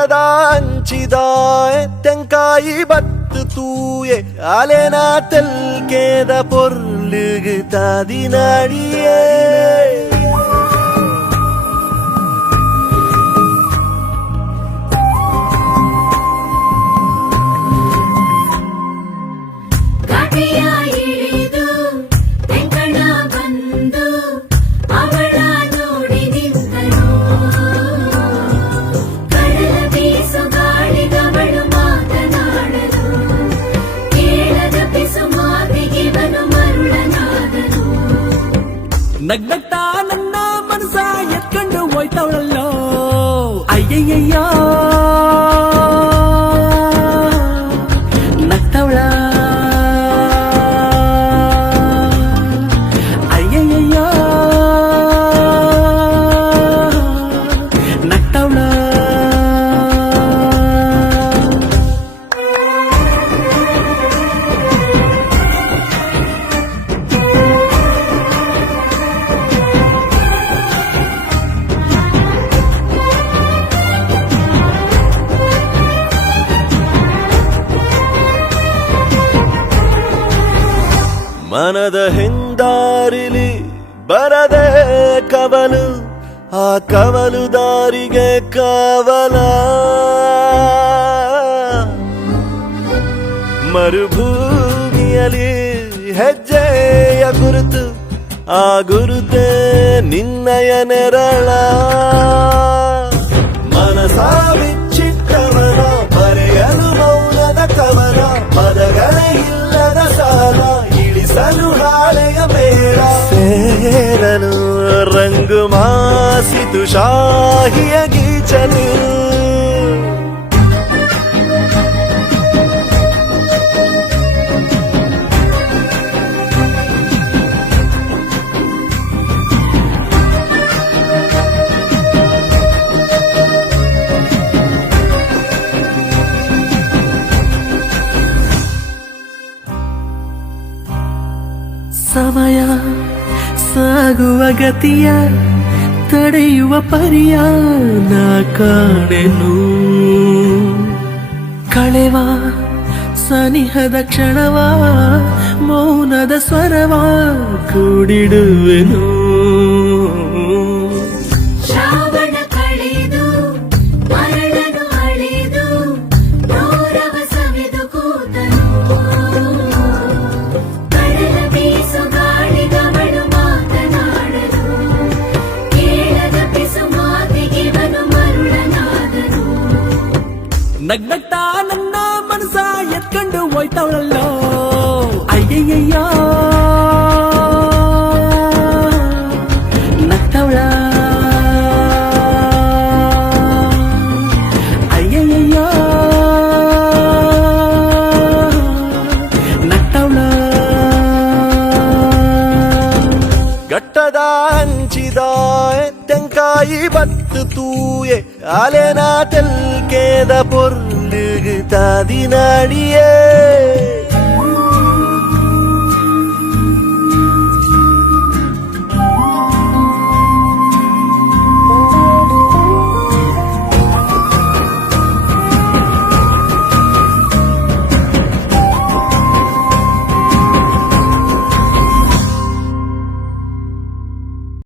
ಘಟ್ಟದ ಹಂಚಿದ ತೆಂಕಾಯಿ ಬತ್ತು ತೂಯೆ ಅಲೆನ ತೆಲ್ಕೇದ ಪೊರ್ಲುಗು ತಾದಿನಾಡಿಯೇ ನಗ್ನಗ್ತಾ ನನ್ನ ಮನಸ ಎತ್ಕೊಂಡು ಹೋಯ್ತವಳಲ್ಲೋ ಅಯ್ಯಯ್ಯಯ್ಯ ನಗ್ತವಳ ಅಯ್ಯಯ್ಯಯ್ಯ ನಗ್ತವಳ ಮನದ ಹಿಂದಾರಿಲಿ ಬರದೆ ಕವಲು ಆ ಕವಲು ದಾರಿಗೆ ಕವಲ ಮರುಭೂಮಿಯಲ್ಲಿ ಹೆಜ್ಜೆಯ ಗುರುತು ಆ ಗುರುತೆ ನಿನ್ನಯ ನೆರಳ ಮನಸ ಬಿಚ್ಚಿಟ್ಟವನ ಬರೆಯಲು ಮೌನದ ಕವನ ಪದಗಳೇ ಇಲ್ಲದ ಸಾಲ ಇಳಿಸಲು ಹಾಳೆಯ ಮೇಳ ಸೇರಲು ರಂಗು ಮಾಸಿತು ಶಾಹಿಯ ಗೀಚಲು ಸಮಯ ಸಾಗುವ ಗತಿಯ ತಡೆಯುವ ಪರಿಯ ನಾ ಕಾಣೆನು ಕಳೆವ ಸನಿಹದ ಕ್ಷಣವ ಮೌನದ ಸ್ವರವ ಕೂಡಿಡುವೆನು ನಗ್ನಗ್ತಾ ನನ್ನ ಮನಸ ಎತ್ಕೊಂಡು ಹೋಯ್ತವಳಲ್ಲೋ ಅಯ್ಯಯ್ಯಯ್ಯ ನಗ್ತವಳ ಅಯ್ಯಯ್ಯಯ್ಯ ನಗ್ತವಳ ಘಟ್ಟದ ಹಂಚಿದ ತೆಂಕಾಯಿ ಬತ್ತು ತೂಯೆ ಅಲೆನ ತೆಲ್ಕೇದ ಪೊರ್ಲುಗು ತಾದಿನಾಡಿಯೇ